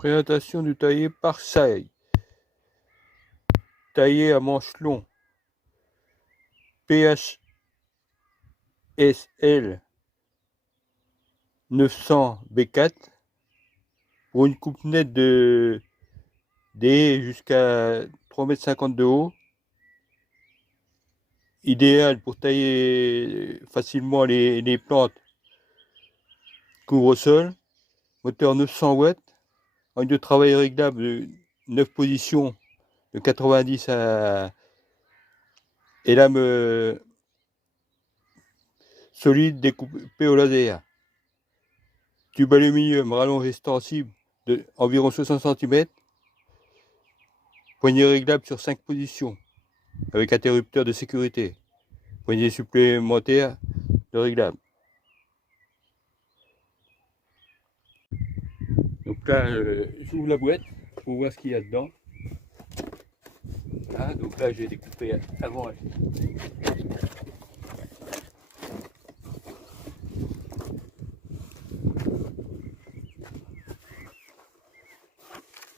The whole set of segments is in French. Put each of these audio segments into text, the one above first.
Présentation du taillé par Saï. Taillé à manche long. PHSL 900 B4 pour une coupe nette de des jusqu'à 3,50 m de haut. Idéal pour tailler facilement les plantes. Couvre-sol. Moteur 900 watts. Angle de travail réglable de 9 positions de 90 à... et lame solide découpée au laser. Tube aluminium rallonge extensible de environ 60 cm. Poignée réglable sur 5 positions avec interrupteur de sécurité. Poignée supplémentaire de réglable. Donc là, j'ouvre la boîte pour voir ce qu'il y a dedans. Là, donc là, j'ai découpé avant.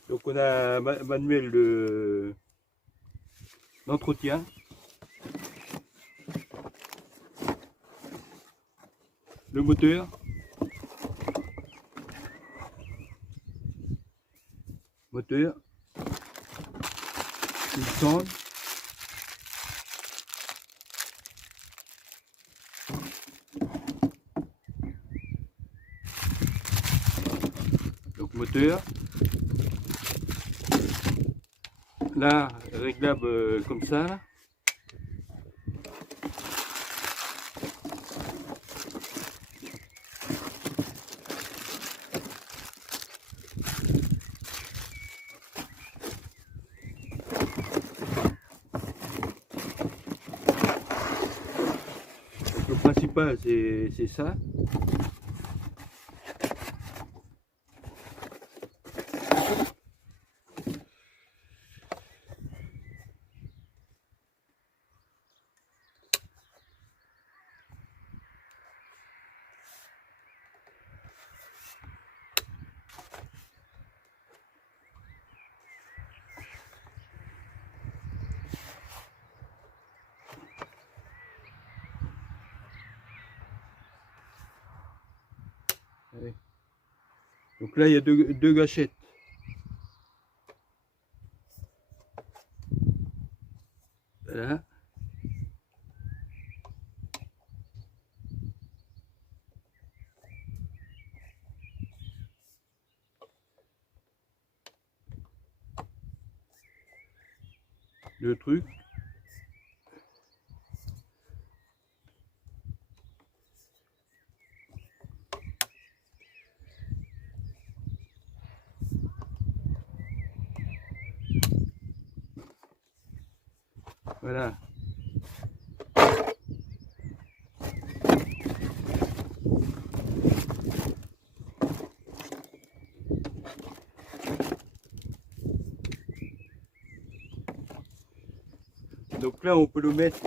Donc on a un manuel d'entretien. Le moteur. Une sonde. Donc moteur. Là, réglable comme ça. Là. Le principal, c'est ça. Donc là, il y a deux gâchettes. Voilà. Le truc. Voilà. Donc là, on peut le mettre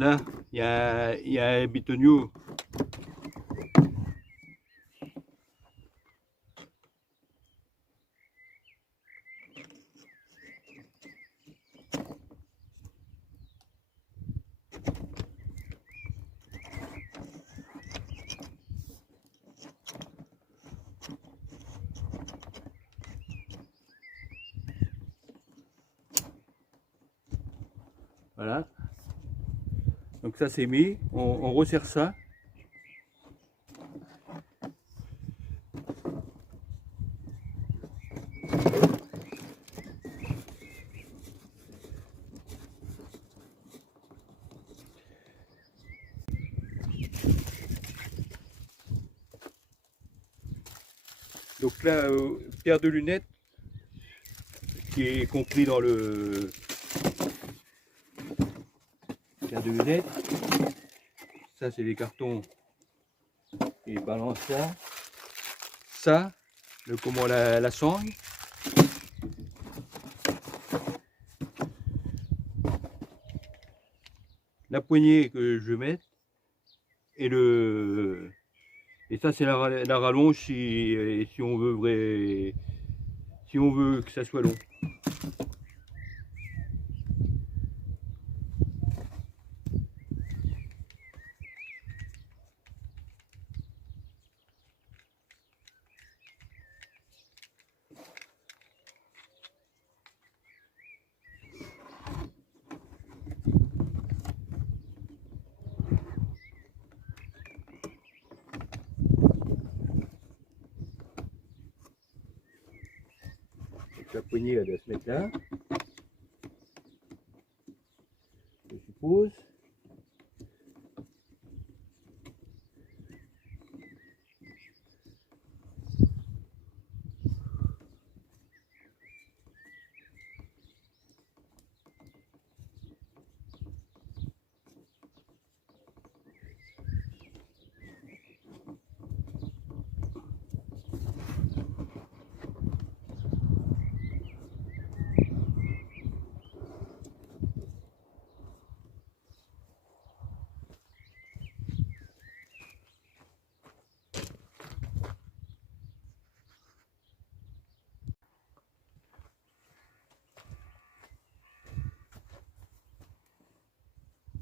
là, il y a un bitonio. Voilà. Donc ça c'est mis, on resserre ça. Donc là, paire de lunettes qui est compris dans le paire de lunettes. Ça c'est des cartons et balance ça. Ça la sangle. La poignée que je vais mettre et ça c'est la rallonge si on veut que ça soit long. La poignée elle doit se mettre là, je suppose.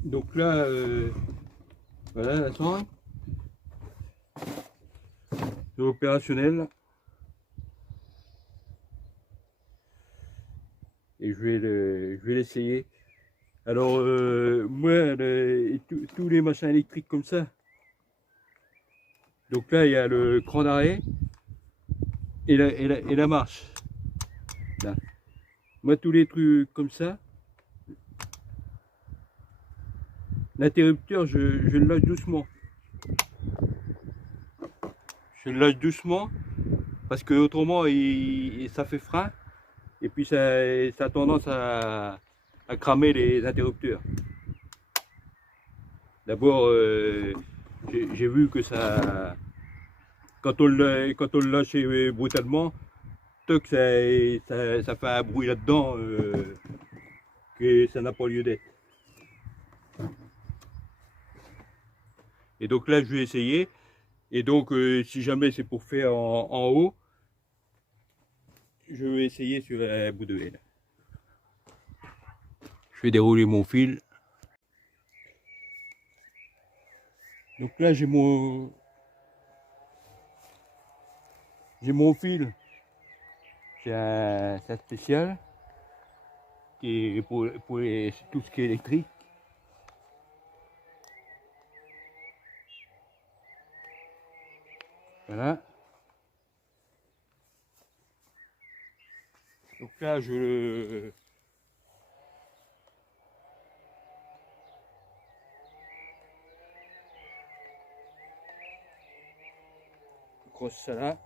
Donc là, voilà la sangle. C'est opérationnel. Et je vais l'essayer. Alors, moi, tous les machins électriques comme ça. Donc là, il y a le cran d'arrêt et la marche. Là. Moi, tous les trucs comme ça, l'interrupteur, je le lâche doucement. Je le lâche doucement parce que autrement, ça fait frein et puis ça a tendance à cramer les interrupteurs. D'abord, j'ai vu que ça, quand on le lâche brutalement, toc, ça fait un bruit là-dedans que ça n'a pas lieu d'être. Et donc là, je vais essayer. Et donc, si jamais c'est pour faire en haut, je vais essayer sur un bout de L. Je vais dérouler mon fil. Donc là, j'ai mon fil. C'est un spécial qui est pour tout ce qui est électrique. Voilà. Donc là, je le crosse ça là.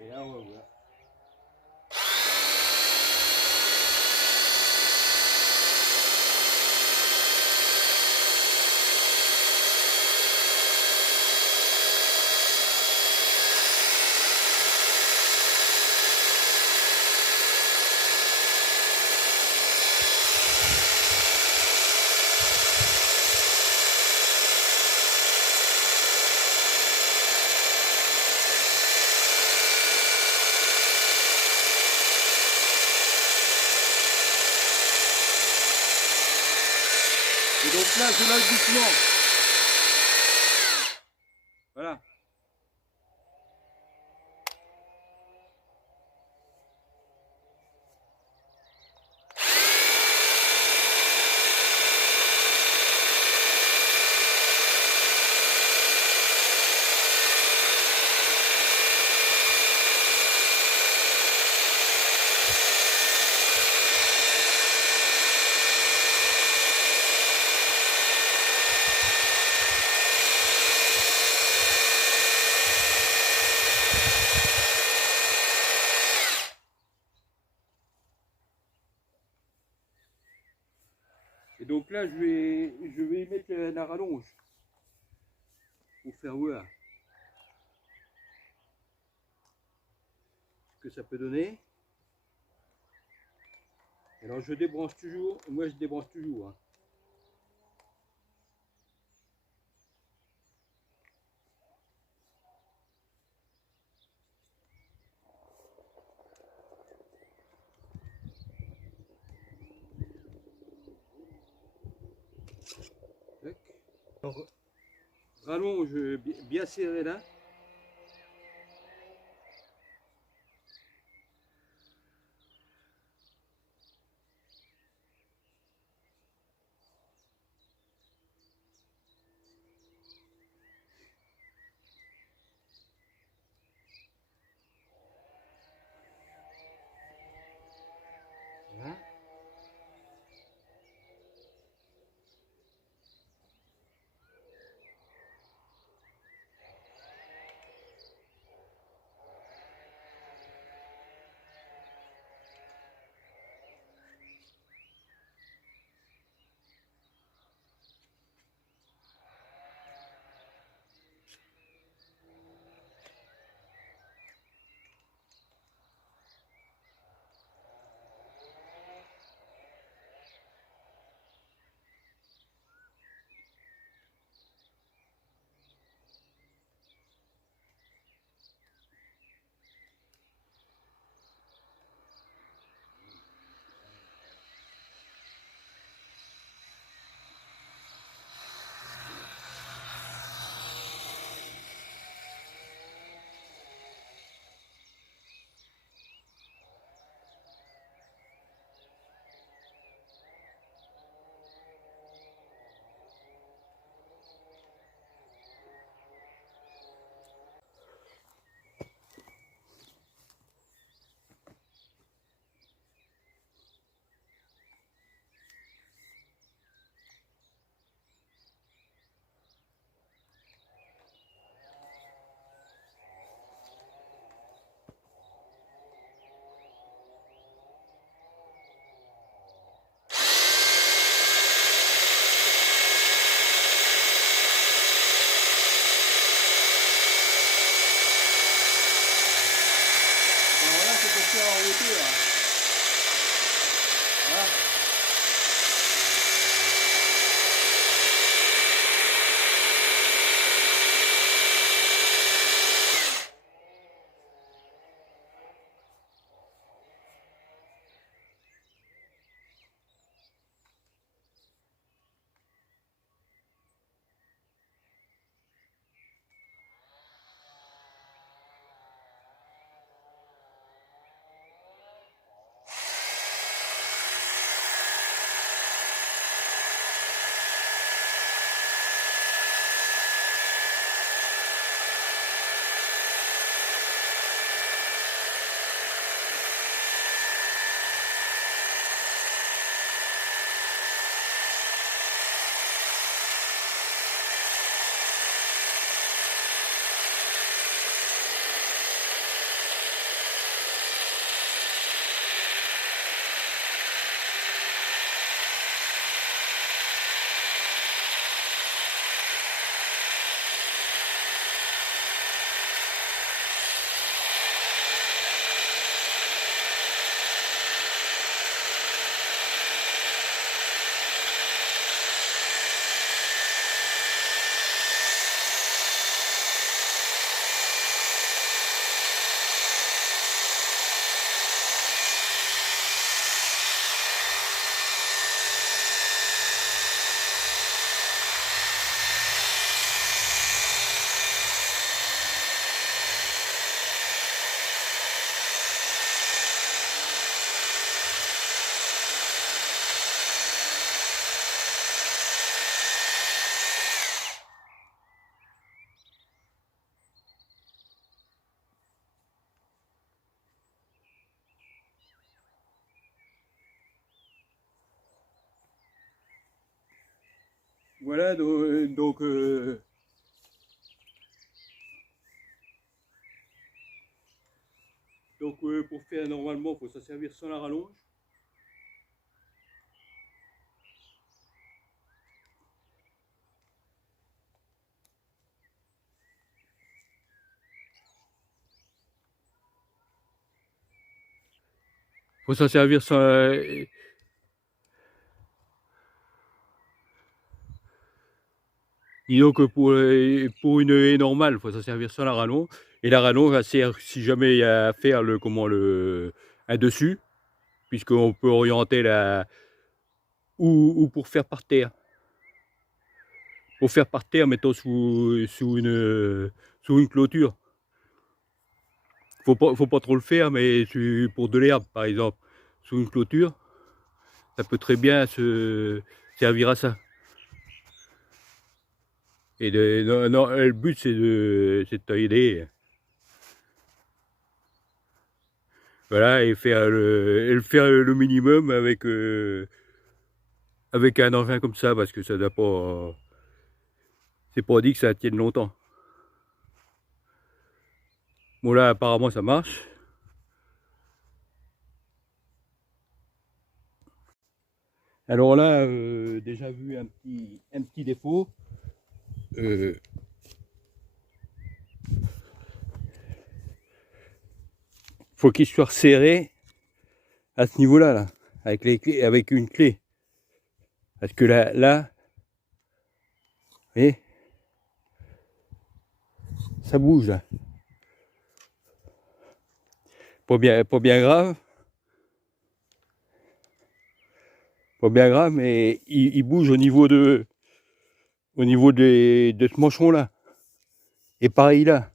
Et là, on va voir. Et donc là, je lâche doucement. Voilà. Et donc là, je vais y mettre la rallonge. pour faire voir ce que ça peut donner. Alors je débranche toujours, moi je débranche toujours. Hein. Alors, rallonge bien serré là. Voilà. En hauteur. Voilà. Voilà, pour faire normalement, il faut s'en servir sans la rallonge. Faut s'en servir sans... disons que pour une haie normale, il faut s'en servir sans la rallonge. Et la rallonge, elle sert si jamais il y a à faire un dessus, puisqu'on peut orienter la... ou pour faire par terre. Pour faire par terre, mettons sous une clôture. Faut pas trop le faire, mais pour de l'herbe, par exemple, sous une clôture, ça peut très bien se servir à ça. Et non, le but c'est de tailler, voilà, et faire le minimum avec un engin comme ça, parce que ça doit pas, c'est pas dit que ça tienne longtemps. Bon là apparemment ça marche. Alors là, déjà vu un petit défaut. Faut qu'il soit serré à ce niveau-là, là, avec les clés, avec une clé. Parce que là, vous voyez, ça bouge là. Pas bien grave. Pas bien grave, mais il bouge au niveau de ce manchon là. Et pareil là.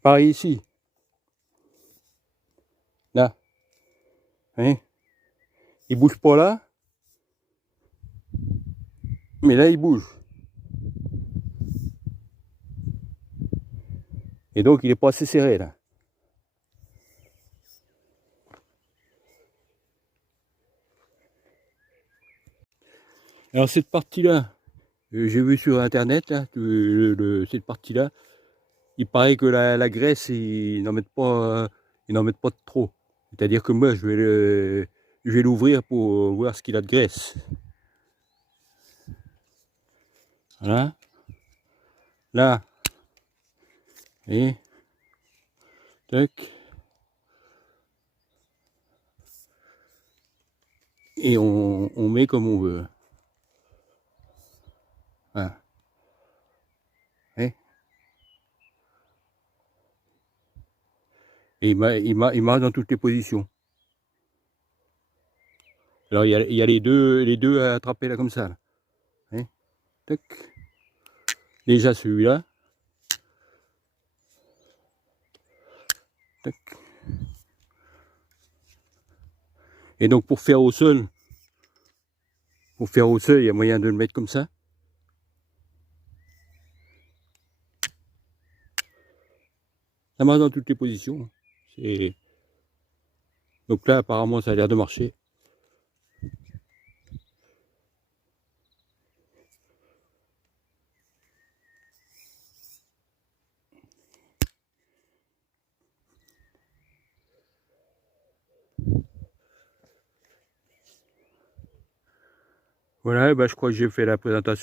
Pareil ici. Là. Vous voyez, il bouge pas là. Mais là il bouge. Et donc il est pas assez serré là. Alors cette partie-là, j'ai vu sur internet, là, cette partie-là, il paraît que la graisse, ils n'en mettent pas de trop. C'est-à-dire que moi, je vais l'ouvrir pour voir ce qu'il a de graisse. Voilà. Là. Et tac. Et on met comme on veut. Voilà. Et il marche dans toutes les positions. Alors il y a les deux à attraper là comme ça. Là. Hein, tac. Déjà celui-là. Tac. Et donc pour faire au sol, il y a moyen de le mettre comme ça. Ça marche dans toutes les positions. Donc là apparemment ça a l'air de marcher. Voilà, bah, je crois que j'ai fait la présentation.